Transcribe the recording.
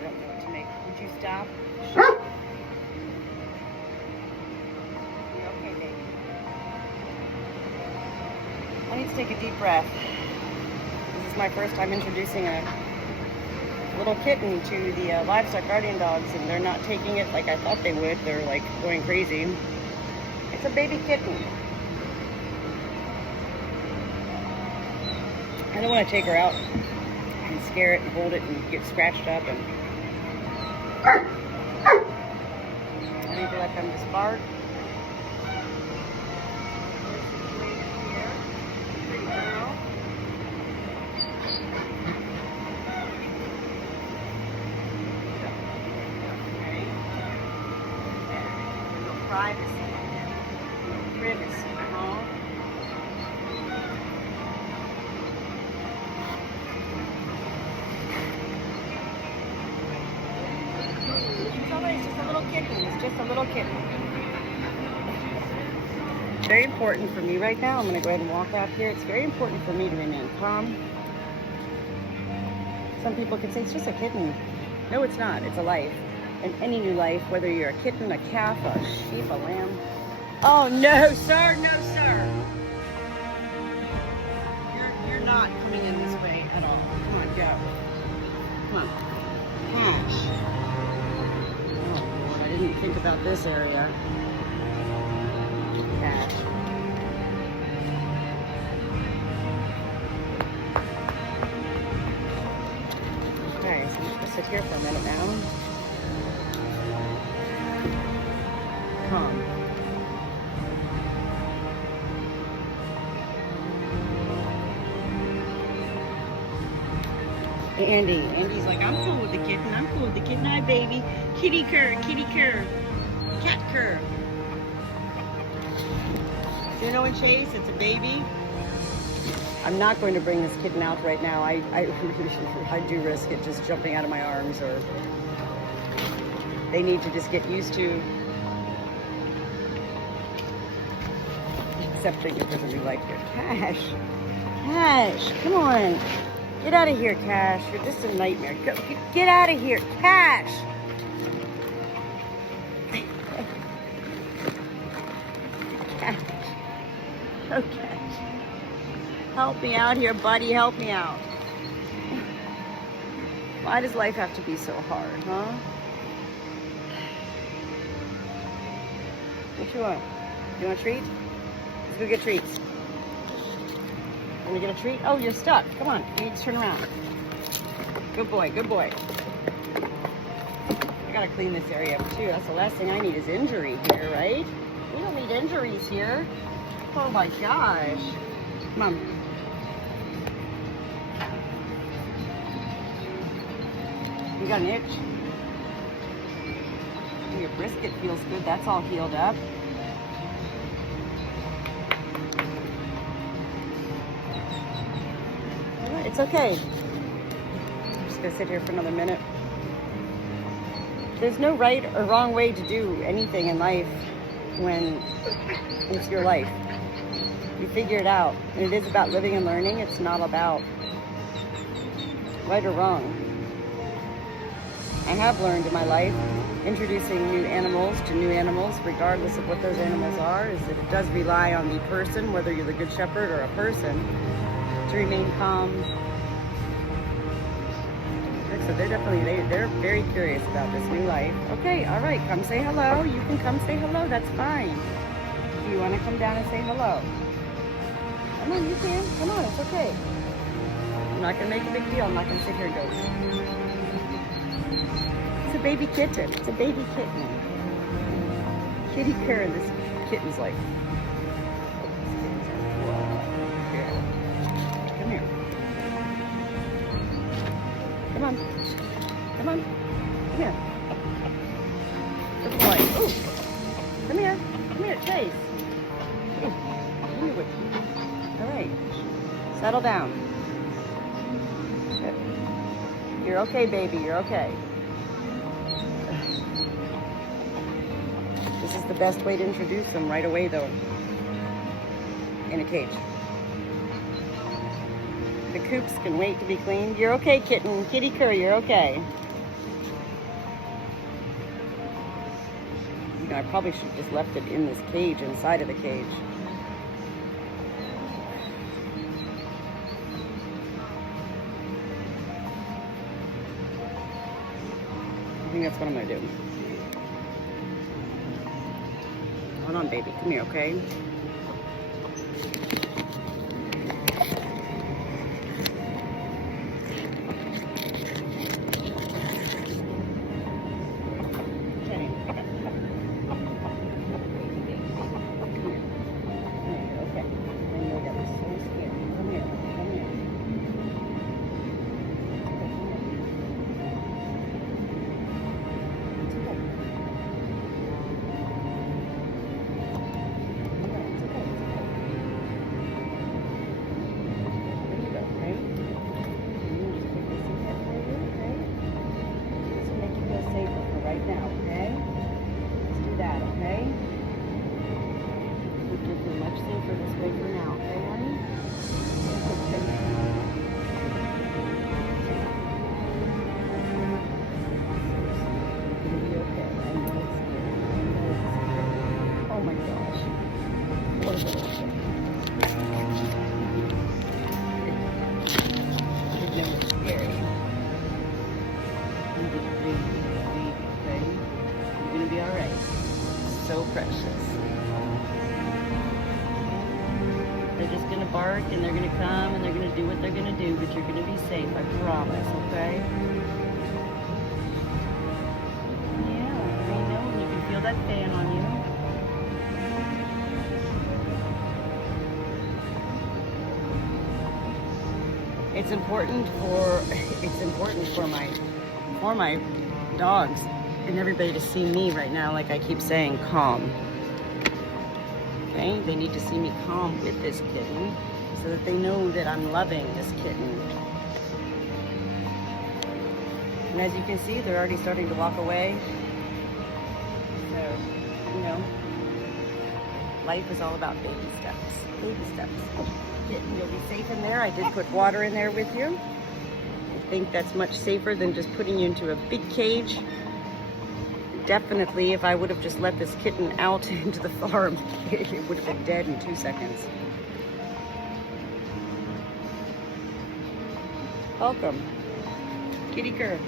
I don't know what to make. Would you stop? You okay, baby? I need to take a deep breath. This is my first time introducing a little kitten to the livestock guardian dogs, and they're not taking it like I thought they would. They're like going crazy. It's a baby kitten. I don't want to take her out and scare it and hold it and get scratched up. And I need to let them just bark. Pretty girl. Okay. A little privacy. Privacy. It's just a little kitten. It's just a little kitten. Very important for me right now. I'm going to go ahead and walk out here. It's very important for me to remain calm. Some people could say it's just a kitten. No, it's not. It's a life. And any new life, whether you're a kitten, a calf, a sheep, a lamb. Oh, no, sir. No, sir. You're not coming in this way at all. Come on, go. Come on. Cash. I didn't think about this area. Cash. Okay, so I'm just gonna sit here for a minute now. Calm. Andy's like, I'm cool with the kitten. I'm cool with the kitten. Hi, baby. Kitty cur, cat cur. Juno and Chase, it's a baby. I'm not going to bring this kitten out right now. I do risk it just jumping out of my arms, or they need to just get used to accepting if there's a new life here. Cash, come on. Get out of here, Cash. You're just a nightmare. Get out of here, Cash. Cash. Oh, Cash. Help me out here, buddy. Help me out. Why does life have to be so hard, huh? What you want? You want a treat? Let's go get treats. Want to get a treat? Oh, you're stuck. Come on. You need to turn around. Good boy. Good boy. I gotta clean this area up too. That's the last thing I need is injury here, right? We don't need injuries here. Oh my gosh. Come on. You got an itch? Your brisket feels good. That's all healed up. It's okay. I'm just gonna sit here for another minute. There's no right or wrong way to do anything in life when it's your life. You figure it out. And it is about living and learning. It's not about right or wrong. I have learned in my life, introducing new animals to new animals, regardless of what those animals are, is that it does rely on the person, whether you're the good shepherd or a person, to remain calm. So they're very curious about this new life. Okay, all right, come say hello. You can come say hello, that's fine. Do you want to come down and say hello? Come on, you can. Come on, it's okay. I'm not going to make a big deal. I'm not going to sit here and go. It's a baby kitten. It's a baby kitten. Kitty cur, and this kitten's like, come here. Come on. Come on. Come here. Good boy. Ooh. Come here. Come here, Chase. Ooh. Come here with you. All right. Settle down. Good. You're okay, baby. You're okay. This is the best way to introduce them right away, though. In a cage. The coops can wait to be cleaned. You're okay, kitten. Kitty cur, you're okay. And I probably should have just left it in this cage, inside of the cage. I think that's what I'm gonna do. Hold on, baby. Come here, okay? For this way for now, okay, honey? It'll be okay. I know it's scary. Oh my gosh. What is it? It's never scary. You just breathe, okay? You're gonna be alright. So precious. They're just going to bark and they're going to come and they're going to do what they're going to do, but you're going to be safe, I promise, okay? Yeah, I know, and you can feel that fan on you. It's important for my dogs and everybody to see me right now, like I keep saying, calm. Okay? They need to see me calm with this kitten so that they know that I'm loving this kitten. And as you can see, they're already starting to walk away. So, you know, life is all about baby steps. Baby steps. Kitten, you'll be safe in there. I did put water in there with you. I think that's much safer than just putting you into a big cage. Definitely, if I would have just let this kitten out into the farm, it would have been dead in 2 seconds. Welcome, kitty girl.